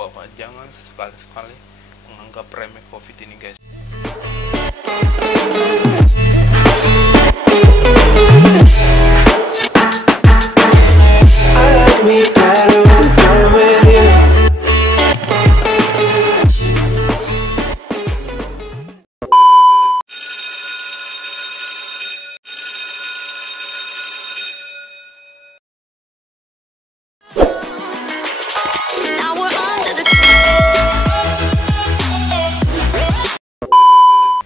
bahwa jangan sekali-sekali menganggap remeh COVID ini, guys.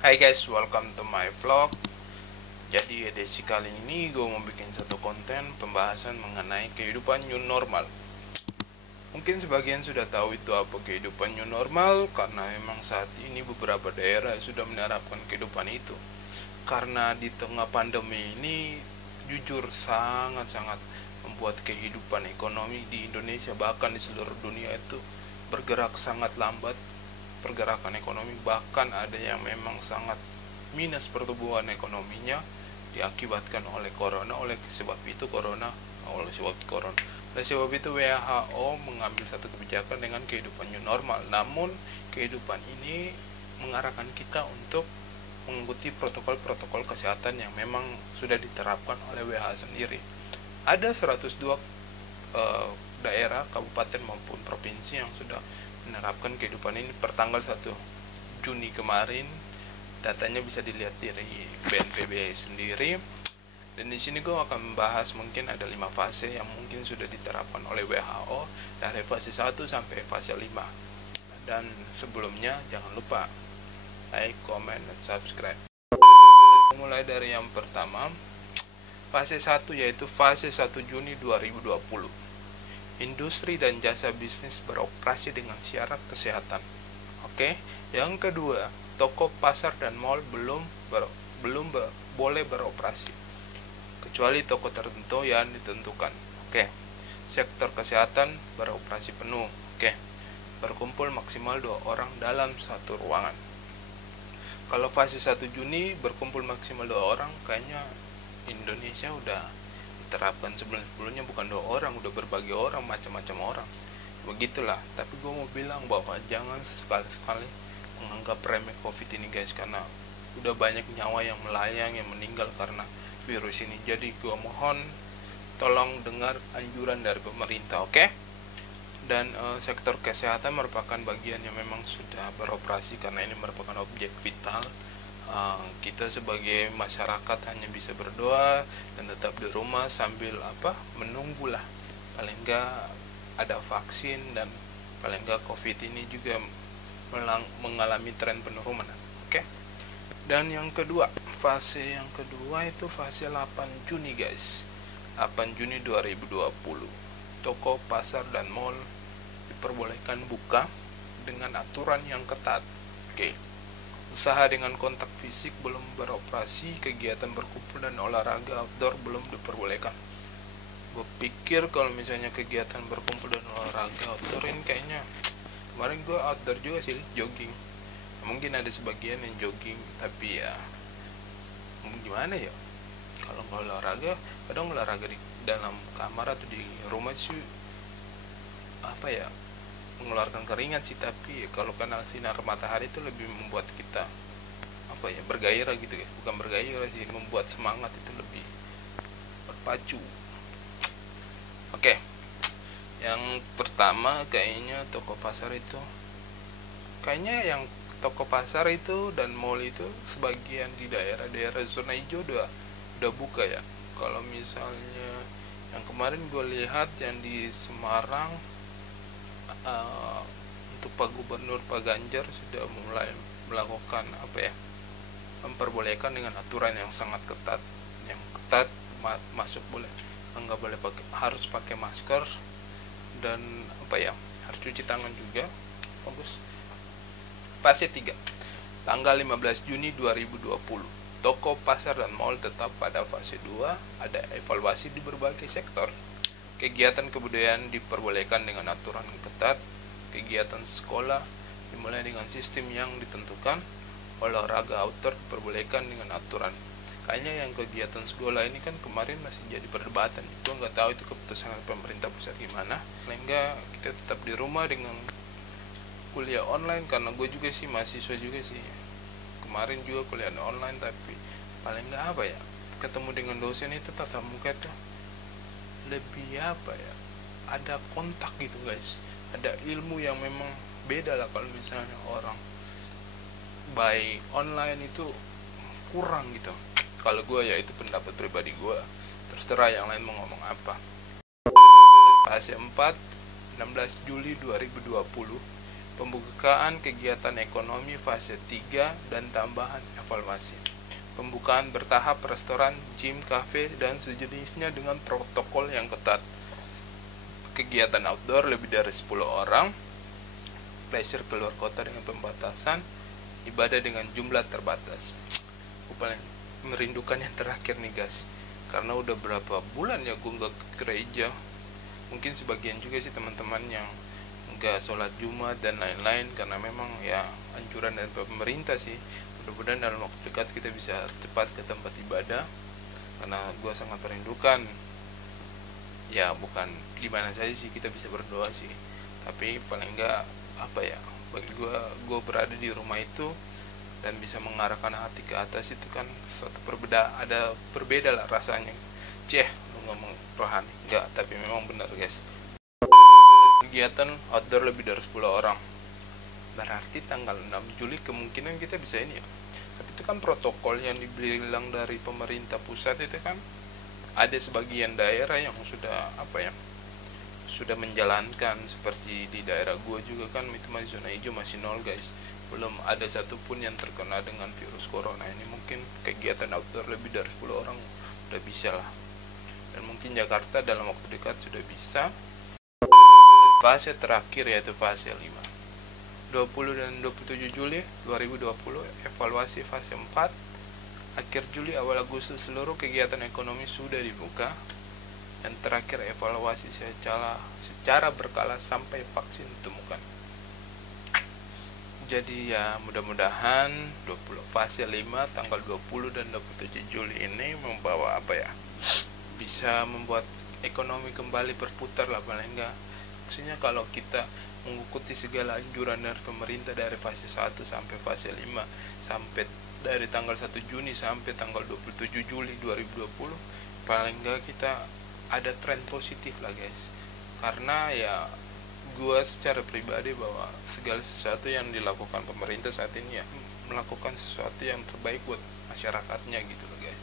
Hai guys, welcome to my vlog. Jadi edisi kali ini gue mau bikin satu konten pembahasan mengenai kehidupan new normal. Mungkin sebagian sudah tahu itu apa kehidupan new normal, karena memang saat ini beberapa daerah sudah menerapkan kehidupan itu. Karena di tengah pandemi ini jujur sangat-sangat membuat kehidupan ekonomi di Indonesia, bahkan di seluruh dunia itu bergerak sangat lambat. Pergerakan ekonomi, bahkan ada yang memang sangat minus pertumbuhan ekonominya diakibatkan oleh corona. Oleh sebab itu WHO mengambil satu kebijakan dengan kehidupan new normal. Namun kehidupan ini mengarahkan kita untuk mengikuti protokol-protokol kesehatan yang memang sudah diterapkan oleh WHO sendiri. Ada 102 daerah, kabupaten maupun provinsi yang sudah menerapkan kehidupan ini per tanggal 1 Juni kemarin. Datanya bisa dilihat dari BNPB sendiri. Dan di sini gue akan membahas mungkin ada 5 fase yang mungkin sudah diterapkan oleh WHO dari fase 1 sampai fase 5. Dan sebelumnya jangan lupa like, comment, dan subscribe. Mulai dari yang pertama, fase 1 yaitu fase 1 Juni 2020. Industri dan jasa bisnis beroperasi dengan syarat kesehatan. Oke. Yang kedua, toko, pasar, dan mal belum boleh beroperasi kecuali toko tertentu yang ditentukan. Oke. Sektor kesehatan beroperasi penuh. Oke. Berkumpul maksimal 2 orang dalam satu ruangan. Kalau fase 1 Juni berkumpul maksimal 2 orang, kayaknya Indonesia udah terapkan sebelumnya bukan 2 orang, udah berbagai orang, macam-macam orang, begitulah. Tapi gue mau bilang bahwa jangan sekali-sekali menganggap remeh COVID ini, guys, karena udah banyak nyawa yang melayang, yang meninggal karena virus ini. Jadi gue mohon tolong dengar anjuran dari pemerintah, oke? Dan sektor kesehatan merupakan bagian yang memang sudah beroperasi karena ini merupakan objek vital. Kita sebagai masyarakat hanya bisa berdoa dan tetap di rumah sambil menunggulah paling enggak ada vaksin, dan paling enggak COVID ini juga mengalami tren penurunan. Oke. Dan yang kedua, fase yang kedua itu fase 8 Juni, guys. 8 Juni 2020. Toko, pasar, dan mal diperbolehkan buka dengan aturan yang ketat. Oke. Usaha dengan kontak fisik belum beroperasi, kegiatan berkumpul dan olahraga outdoor belum diperbolehkan. Gue pikir kalau misalnya kegiatan berkumpul dan olahraga outdoor ini kayaknya, kemarin gue outdoor juga sih, jogging. Mungkin ada sebagian yang jogging, tapi ya gimana ya, kalau nggak olahraga, kadang olahraga di dalam kamar atau di rumah sih mengeluarkan keringat sih. Tapi kalau kena sinar matahari itu lebih membuat kita bergairah gitu ya, bukan bergairah sih, membuat semangat itu lebih berpacu. Oke. Yang pertama kayaknya toko pasar itu, yang toko pasar itu dan mall itu sebagian di daerah-daerah zona hijau udah buka ya. Kalau misalnya yang kemarin gue lihat yang di Semarang, untuk Pak Gubernur Pak Ganjar sudah mulai melakukan memperbolehkan dengan aturan yang sangat ketat. Yang ketat masuk boleh, nggak boleh harus pakai masker, dan harus cuci tangan juga. Bagus. Fase 3 tanggal 15 Juni 2020. Toko, pasar, dan mal tetap pada fase 2. Ada evaluasi di berbagai sektor. Kegiatan kebudayaan diperbolehkan dengan aturan ketat. Kegiatan sekolah dimulai dengan sistem yang ditentukan. Olahraga outdoor diperbolehkan dengan aturan. Kayaknya yang kegiatan sekolah ini kan kemarin masih jadi perdebatan. Gue nggak tahu itu keputusan pemerintah pusat gimana. Paling nggak kita tetap di rumah dengan kuliah online, karena gue juga sih mahasiswa juga sih, kemarin juga kuliah online, tapi paling nggak apa ya, ketemu dengan dosen itu tatap muka tuh lebih apa ya, ada kontak gitu guys, ada ilmu yang memang beda lah. Kalau misalnya orang by online itu kurang gitu. Kalau gue ya itu pendapat pribadi gue, terserah yang lain mau ngomong apa. Fase 4, 16 Juli 2020, pembukaan kegiatan ekonomi fase 3 dan tambahan evaluasi. Pembukaan bertahap restoran, gym, kafe, dan sejenisnya dengan protokol yang ketat. Kegiatan outdoor lebih dari 10 orang, pleasure keluar kota dengan pembatasan, ibadah dengan jumlah terbatas. Gue paling merindukan yang terakhir nih guys, karena udah berapa bulan ya gue nggak ke gereja. Mungkin sebagian juga sih teman-teman yang nggak sholat Jumat dan lain-lain, karena memang ya anjuran dari pemerintah sih. Mudah-mudahan dalam waktu dekat kita bisa cepat ke tempat ibadah, karena gue sangat merindukan. Ya bukan gimana saja sih kita bisa berdoa sih, tapi paling enggak apa ya, bagi gue berada di rumah itu dan bisa mengarahkan hati ke atas itu kan suatu berbeda lah rasanya. Lu ngomong rohani enggak, tapi memang benar guys. Kegiatan outdoor lebih dari 10 orang, berarti tanggal 6 Juli kemungkinan kita bisa ini ya. Tapi itu kan protokol yang dibilang dari pemerintah pusat itu kan, ada sebagian daerah yang sudah apa ya, sudah menjalankan. Seperti di daerah gua juga kan itu masih zona hijau, masih nol guys, belum ada satupun yang terkena dengan virus corona ini. Mungkin kegiatan outdoor lebih dari 10 orang udah bisa lah, dan mungkin Jakarta dalam waktu dekat sudah bisa. Fase terakhir yaitu fase 5, 20 dan 27 Juli 2020, evaluasi fase 4. Akhir Juli awal Agustus seluruh kegiatan ekonomi sudah dibuka, dan terakhir evaluasi secara berkala sampai vaksin ditemukan. Jadi ya mudah-mudahan 20 fase 5 tanggal 20 dan 27 Juli ini membawa apa ya, bisa membuat ekonomi kembali berputar lah paling enggak. Maksudnya kalau kita mengikuti segala anjuran dari pemerintah dari fase 1 sampai fase 5, sampai dari tanggal 1 Juni sampai tanggal 27 Juli 2020, paling enggak kita ada tren positif lah guys. Karena ya gue secara pribadi bahwa segala sesuatu yang dilakukan pemerintah saat ini ya melakukan sesuatu yang terbaik buat masyarakatnya gitu loh guys.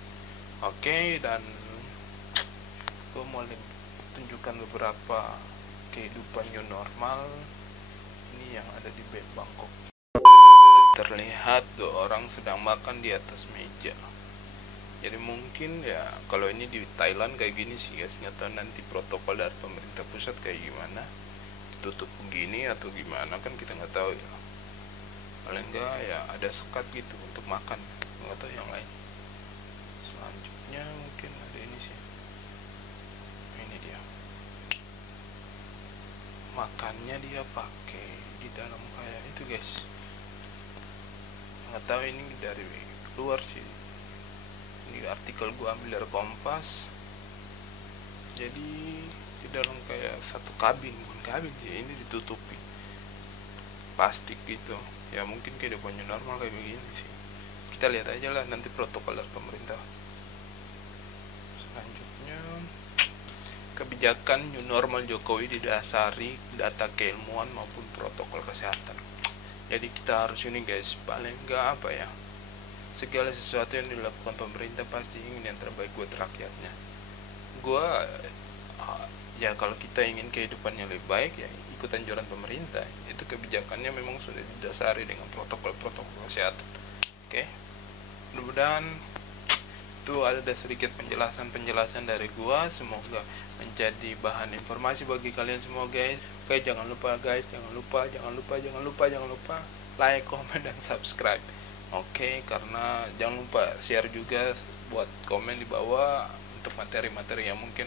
Oke, dan gue mau tunjukkan beberapa kehidupan new normal ini yang ada di Bangkok. Terlihat 2 orang sedang makan di atas meja. Jadi mungkin ya kalau ini di Thailand kayak gini sih guys, nggak tahu nanti protokol dari pemerintah pusat kayak gimana, tutup begini atau gimana kan kita nggak tahu ya. Paling enggak ya ada sekat gitu untuk makan, nggak tahu yang lain. Selanjutnya mungkin ada ini sih, ini dia makannya, dia pakai di dalam kayak itu guys, nggak tahu ini dari luar sih, ini artikel gua ambil dari Kompas. Jadi di dalam kayak satu kabin, bukan kabin sih, ini ditutupi plastik gitu ya. Mungkin kehidupannya normal kayak begini sih, kita lihat aja lah nanti protokol dari pemerintah. Selanjutnya, kebijakan new normal Jokowi didasari data keilmuan maupun protokol kesehatan. Jadi kita harus ini guys, paling enggak apa ya, segala sesuatu yang dilakukan pemerintah pasti ingin yang terbaik buat rakyatnya. Gua ya kalau kita ingin kehidupannya lebih baik ya ikut anjuran pemerintah. Itu kebijakannya memang sudah didasari dengan protokol kesehatan. Oke, mudah-mudahan itu ada sedikit penjelasan dari gua, semoga menjadi bahan informasi bagi kalian semua guys. Oke, jangan lupa guys, jangan lupa like, comment, dan subscribe. Oke, karena jangan lupa share juga buat komen di bawah untuk materi-materi yang mungkin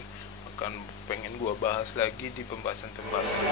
akan pengen gua bahas lagi di pembahasan selanjutnya.